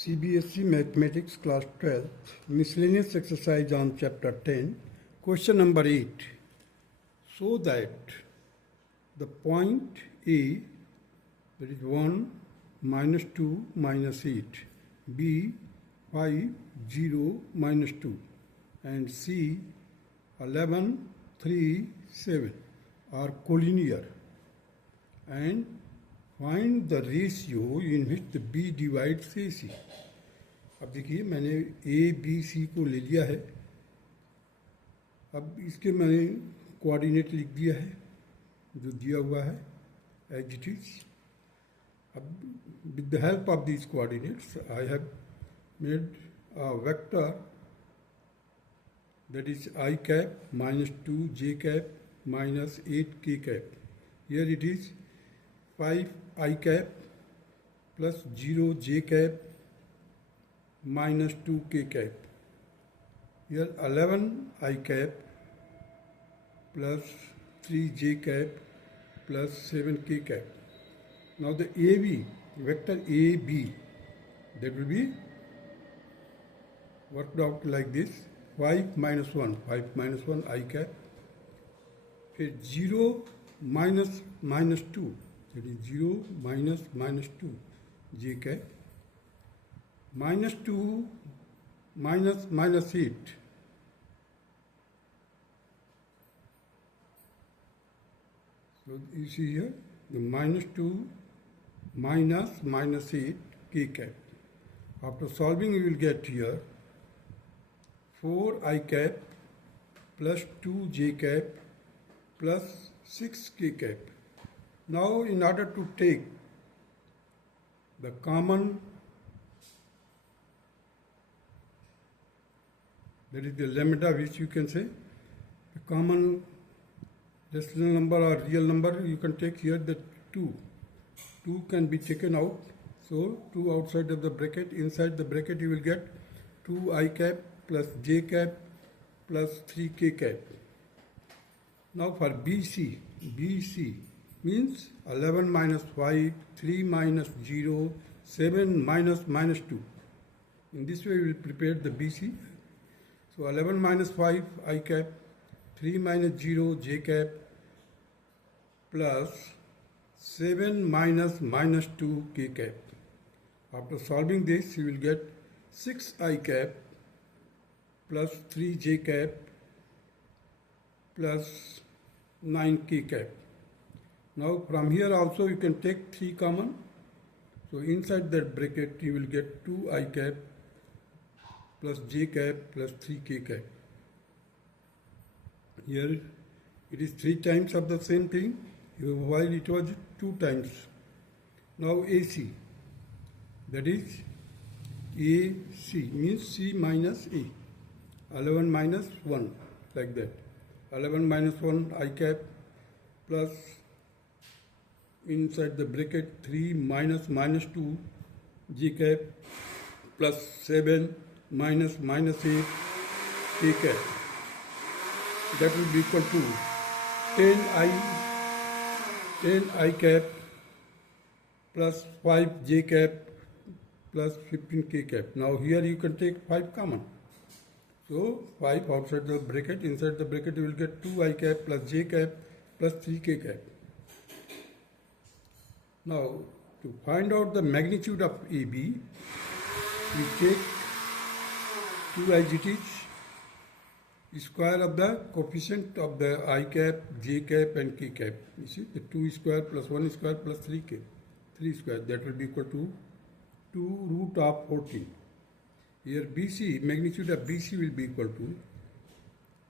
CBSE Mathematics Class 12 Miscellaneous Exercise on Chapter 10. Question number 8. So that the point A, that is 1, minus 2, minus 8, B, 5, 0, minus 2, and C, 11, 3, 7 are collinear, and find the ratio in which the B divides AC. अब देखिए मैंने A B C को ले लिया है. अब इसके मैंने कोऑर्डिनेट लिख दिया है जो दिया हुआ है एज इट इज. अब with the help of these coordinates I have made a vector that is I cap minus 2 j cap minus 8 k cap. Here it is 5 I cap plus 0 j cap minus 2 k cap. Here 11 I cap plus 3 j cap plus 7 k cap. Now the AB, vector AB, that will be worked out like this. 5 minus 1 I cap, फिर 0 minus minus 2, that is 0 minus minus 2 j cap, minus 2 minus minus 8, so you see here the minus 2 minus minus 8 k cap. After solving you will get here 4 I cap plus 2 j cap plus 6 k cap. Now in order to take the common, that is the lambda, which you can say the common rational number or real number, you can take here the 2. 2 can be taken out, so 2 outside of the bracket. Inside the bracket you will get 2 I cap plus j cap plus 3 k cap. Now for BC, BC means 11 minus 5, 3 minus 0, 7 minus minus 2. In this way we will prepare the BC. So 11 minus 5 I cap, 3 minus 0 j cap plus 7 minus minus 2 k cap. After solving this you will get 6 I cap plus 3 j cap plus 9 k cap. Now from here also you can take 3 common. So inside that bracket you will get 2 I cap plus j cap plus 3 k cap. Here it is 3 times of the same thing, while it was 2 times. Now AC, that is AC means C minus A. 11 minus 1, like that. 11 minus 1 I cap plus inside the bracket 3 minus minus 2 j cap plus 7 minus minus 8 k cap. That will be equal to 10 I cap plus 5 j cap plus 15 k cap. Now here you can take 5 common. So 5 outside the bracket, inside the bracket you will get 2 I cap plus j cap plus 3 k cap. Now to find out the magnitude of AB, we take 2 as it is, square of the coefficient of the I cap, j cap and k cap. You see the 2 square plus 1 square plus 3 square, that will be equal to 2 root of 14. Here BC, magnitude of BC will be equal to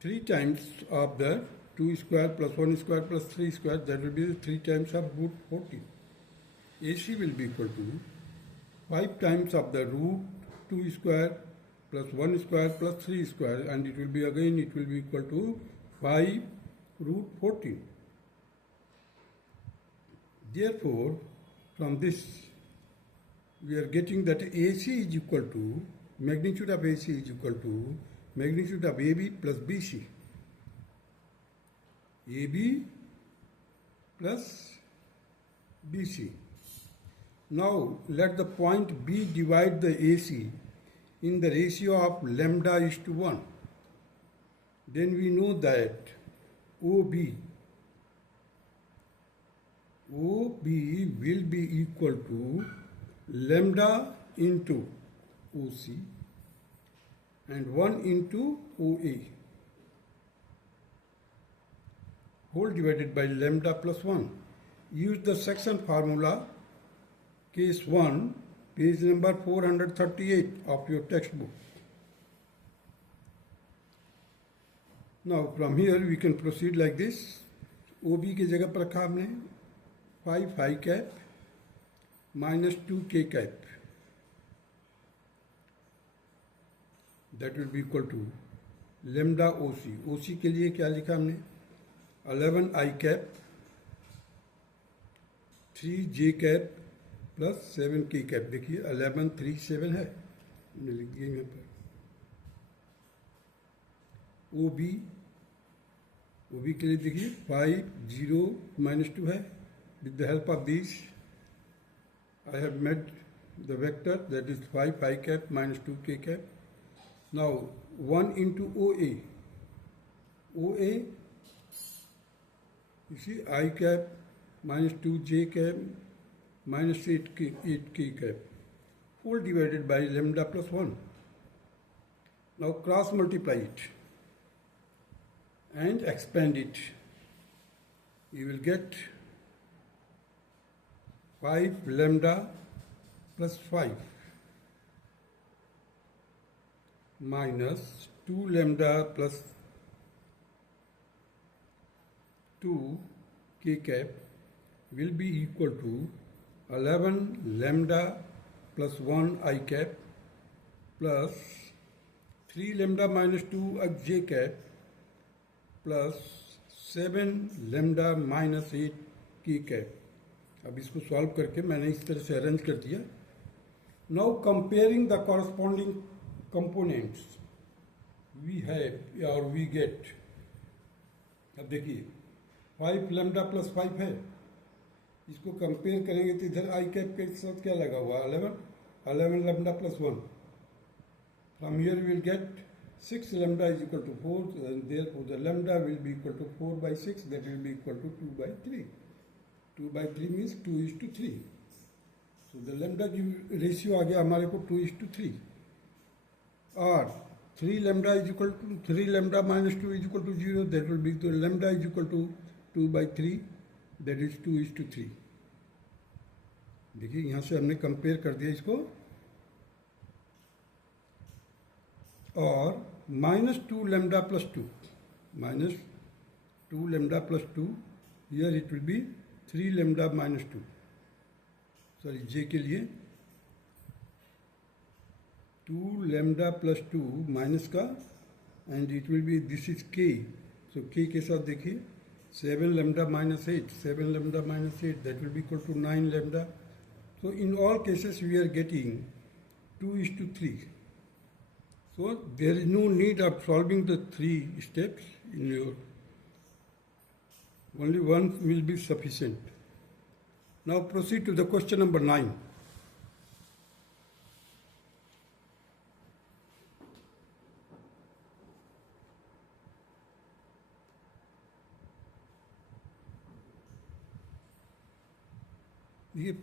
3 times of the 2 square plus 1 square plus 3 square, that will be 3 times of root 14. AC will be equal to 5 times of the root 2 square plus 1 square plus 3 square, and it will be equal to 5 root 14. Therefore, from this we are getting that AC is equal to, magnitude of AC is equal to magnitude of AB plus BC. AB plus BC. Now let the point B divide the AC in the ratio of lambda is to 1. Then we know that OB will be equal to lambda into OC and 1 into OA whole divided by lambda plus 1. Use the section formula, case 1, page number 438 of your textbook. Now from here we can proceed like this. OB की जगह पर रखा हमने 5 I cap minus 2 K cap. That will be equal to lambda OC. OC के लिए क्या लिखा हमने 11 I cap 3 J cap plus 7 K cap. देखिए 11 3 7 है, हमने लिख दिया यहाँ पर. OB के लिए देखिए 5 0 minus 2 है. With the help of these I have made the vector, that is 5 I cap minus 2 K cap. Now 1 into OA, you see I cap minus 2 J cap minus 8 K cap whole divided by lambda plus 1. Now cross multiply it and expand it. You will get 5 lambda plus 5 minus 2 lambda plus 2 K cap will be equal to 11 lambda plus 1 I cap plus 3 lambda minus 2 J cap plus 7 lambda minus 8 K cap. अब इसको solve करके मैंने इस तरह से arrange कर दिया. Now comparing the corresponding components we have और वी गेट. अब देखिए 5 लैम्डा प्लस 5 है, इसको कंपेयर करेंगे तो इधर आई कैप के साथ क्या लगा हुआ 11 lambda plus 1. From here will get 6 lambda is equal to 4, and therefore the lambda will be equal to 4 by 6, that will be equal to 2 by 3. 2 by 3 means 2:3. So the lambda ratio आ गया हमारे को 2:3. और 3 lambda is equal to 3 lambda minus 2 is equal to 0, that will be the lambda is equal to 2 by 3, that is 2:3. देखिए यहाँ से हमने compare कर दिया इसको. और minus 2 lambda plus 2, minus 2 lambda plus 2, here it will be 3 lambda minus 2, sorry J के लिए 2 lambda plus 2 minus का, and it will be, this is K, so K के साथ देखिए 7 lambda minus 8, 7 lambda minus 8, that will be equal to 9 lambda. So in all cases we are getting 2:3. So there is no need of solving the 3 steps in your, only one will be sufficient. Now proceed to the question number 9.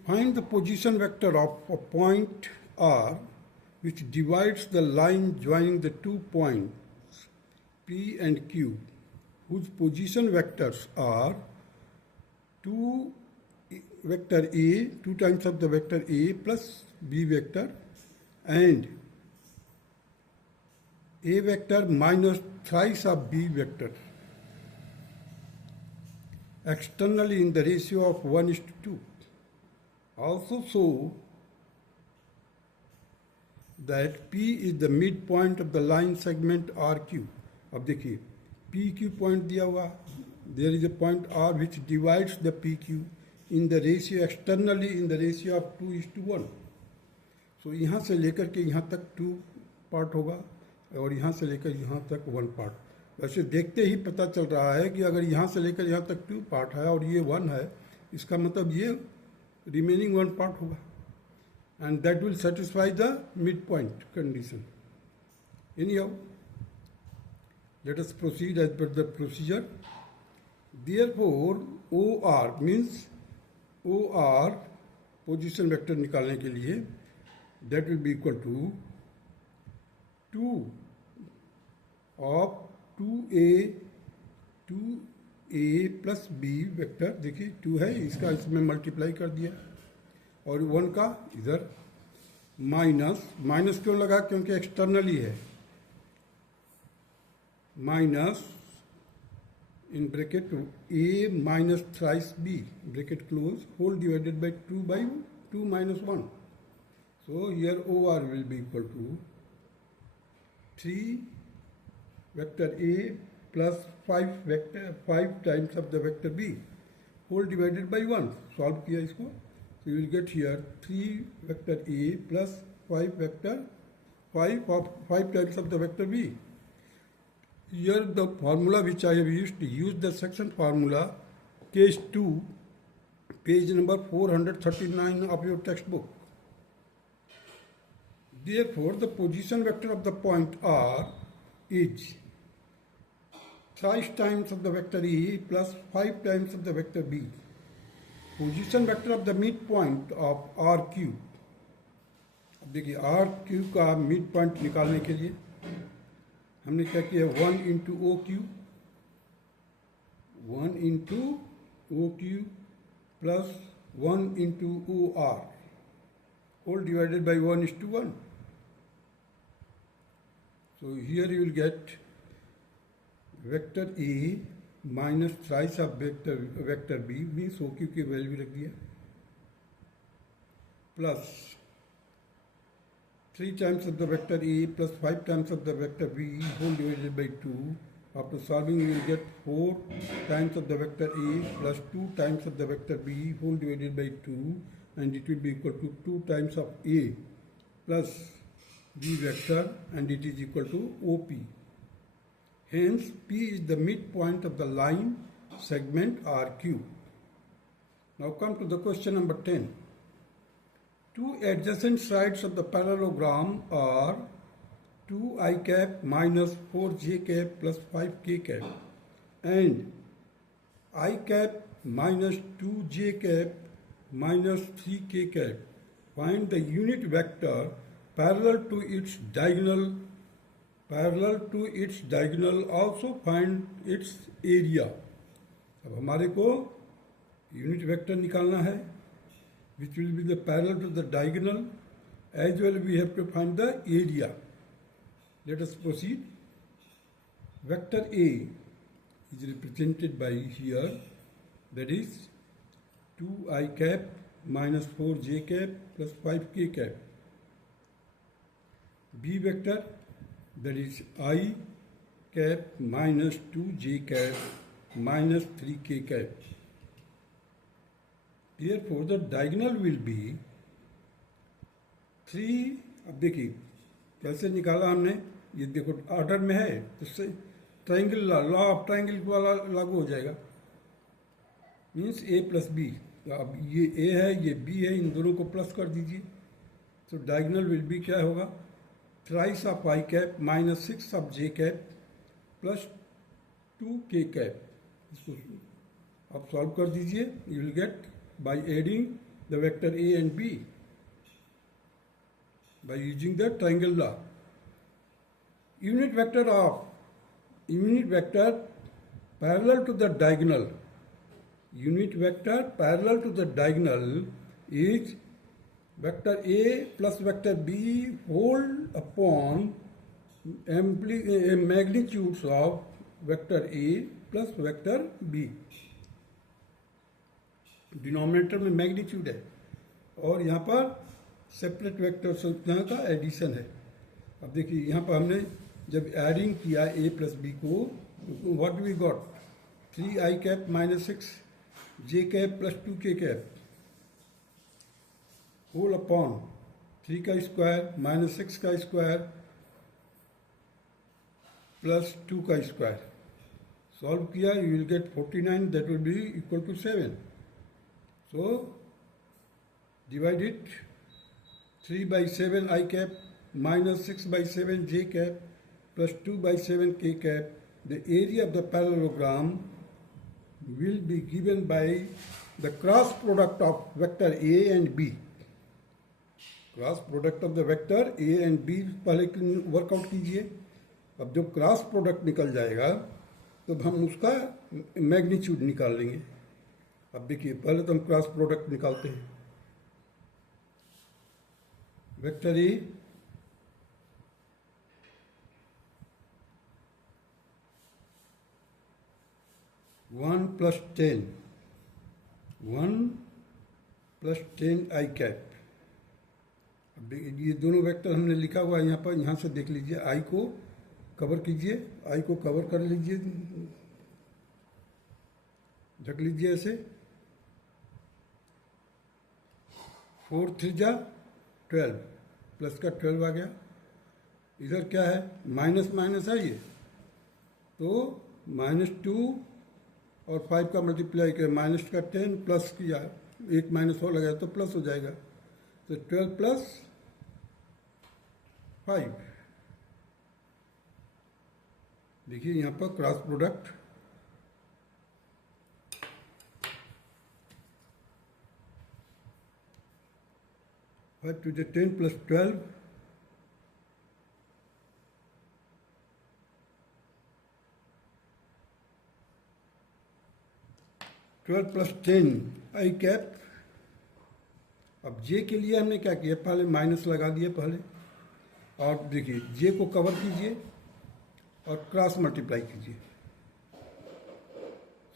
Find the position vector of a point R which divides the line joining the 2 points P and Q, whose position vectors are 2 vector A, 2 times of the vector A plus B vector, and A vector minus thrice of B vector, externally in the ratio of 1:2. Also show that P is the midpoint of the line segment RQ. अब देखिए PQ point दिया हुआ, there is a point R which divides the PQ in the ratio externally in the ratio of 2:1. So यहाँ से लेकर के यहाँ तक 2 पार्ट होगा और यहाँ से लेकर यहाँ तक 1 पार्ट. वैसे देखते ही पता चल रहा है कि अगर यहाँ से लेकर यहाँ तक 2 पार्ट है और ये 1 है, इसका मतलब ये रिमेनिंग 1 पार्ट होगा. and that will satisfy the midpoint condition. Anyhow, let us proceed as per the procedure. Therefore, OR means OR position vector निकालने के लिए that will be equal to 2 of 2a plus b vector, देखिए 2 है, इसका इसमें multiply कर दिया, और 1 का इधर माइनस क्यों लगा, क्योंकि एक्सटर्नली है, minus in bracket a minus thrice b bracket close whole divided by 2 minus 1. So here OR will be equal to 3 vector a plus 5 times of the vector b whole divided by 1. Solve किया इसको, so you will get here 3 vector a plus 5 times of the vector b. Here the formula which I have used to use the section formula, case 2, page number 439 of your textbook. Therefore, the position vector of the point R is thrice times of the vector A plus 5 times of the vector B. Position vector of the midpoint of RQ. अब देखिए RQ का midpoint निकालने के लिए हमने क्या किया, 1 into O Q plus 1 into O R whole divided by 1:1. So here you will get vector A minus thrice of vector B means OQ की वैल्यू रख दिया, plus 3 times of the vector A plus 5 times of the vector B whole divided by 2. After solving you will get 4 times of the vector A plus 2 times of the vector B whole divided by 2, and it will be equal to 2 times of A plus B vector, and it is equal to OP. Hence P is the midpoint of the line segment RQ. Now come to the question number 10. Two adjacent sides of the parallelogram are 2i cap minus 4j cap plus 5k cap and I cap minus 2j cap minus 3k cap. Find the unit vector parallel to its diagonal. Also find its area. अब हमारे को unit vector निकालना है which will be the parallel to the diagonal, as well we have to find the area. Let us proceed. Vector A is represented by here, that is 2i cap minus 4j cap plus 5k cap. B vector, that is I cap minus 2j cap minus 3k cap. Therefore, the diagonal will be 3. अब देखिए कैसे निकाला हमने, ये देखो order में है, तो ट्राइंगल लॉ ऑफ ट्राइंगल वाला लागू हो जाएगा, मीन्स A प्लस बी. अब ये A है, ये B है, इन दोनों को प्लस कर दीजिए, तो डायगोनल विल बी क्या होगा, thrice of I cap minus 6 of J cap plus 2k cap. इसको आप सॉल्व कर दीजिए, you will gate by adding the vector A and B by using the triangle law. Unit vector parallel to the diagonal. Unit vector parallel to the diagonal is vector A plus vector B whole upon magnitudes of vector A plus vector B. Denominator में magnitude है और यहाँ पर separate vector संख्या का addition है. अब देखिए यहाँ पर हमने जब एडिंग किया A प्लस बी को, what we got, 3i cap minus 6 J cap plus 2k cap whole upon 3 का स्क्वायर माइनस 6 का स्क्वायर प्लस 2 का स्क्वायर. सॉल्व किया, you will get 49, that will be equal to 7. So divide it 3 by 7 I cap minus 6 by 7 j cap plus 2 by 7 k cap. The area of the parallelogram will be given by the cross product of vector A and B. Cross product of the vector A and B पहले work out कीजिए. अब जब cross product निकल जाएगा तो हम उसका magnitude निकाल लेंगे. अब देखिए पहले तो हम क्रॉस प्रोडक्ट निकालते हैं. Vector A one plus ten I cap. ये दोनों वेक्टर हमने लिखा हुआ है यहाँ पर. यहाँ से देख लीजिए, आई को कवर कीजिए, आई को कवर कर लीजिए, ढक लीजिए ऐसे. 4 3 जा 12 प्लस का 12 आ गया. इधर क्या है, माइनस माइनस है ये, तो -2 और 5 का मल्टीप्लाई किया, माइनस का 10 प्लस किया, एक माइनस और लगाया तो प्लस हो जाएगा. तो 12 प्लस 5. देखिए यहाँ पर cross product five to the 10 plus 12 12 plus 10 I cap. अब जे के लिए हमने क्या किया, पहले माइनस लगा दिया पहले, और देखिए जे को कवर कीजिए और क्रॉस मल्टीप्लाई कीजिए.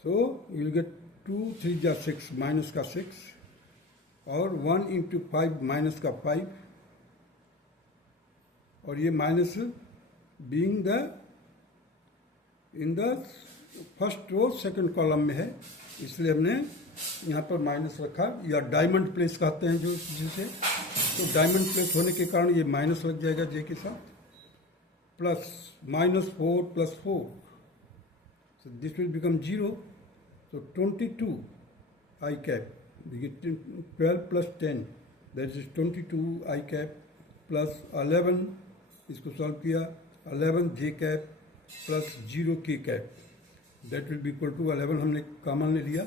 सो यू विल गेट 2 3 जा 6 माइनस का 6 और 1 इंटू 5 माइनस का 5. और ये minus being the in the first row second column में है, इसलिए हमने यहाँ पर माइनस रखा, या डायमंड प्लेस कहते हैं जो जिसे. तो डायमंड प्लेस होने के कारण ये माइनस लग जाएगा जे के साथ. Plus -4 plus 4, so this will become 0. So 22 I cap. 12 plus 10, that is 22 I cap plus 11, इसको सॉल्व किया, 11 j cap plus 0 k cap. That will be equal to 11 हमने कॉमन ले लिया,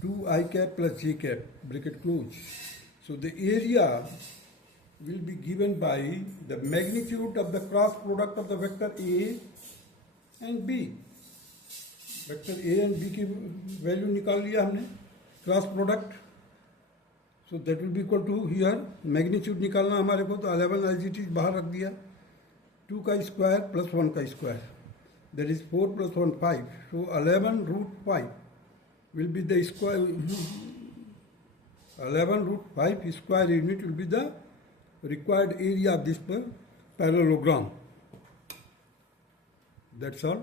2 I cap plus j cap, bracket close. So the area will be given by the magnitude of the cross product of the vector A and B. Vector A and B की value निकाल लिया हमने, cross product. So that will be equal to, here magnitude निकालना हमारे को, तो 11 as it is बाहर रख दिया. 2 का स्क्वायर प्लस 1 का square, that is 4 plus 1 5. So 11√5 will be the square 11√5 square unit will be the required area of this parallelogram. That's all.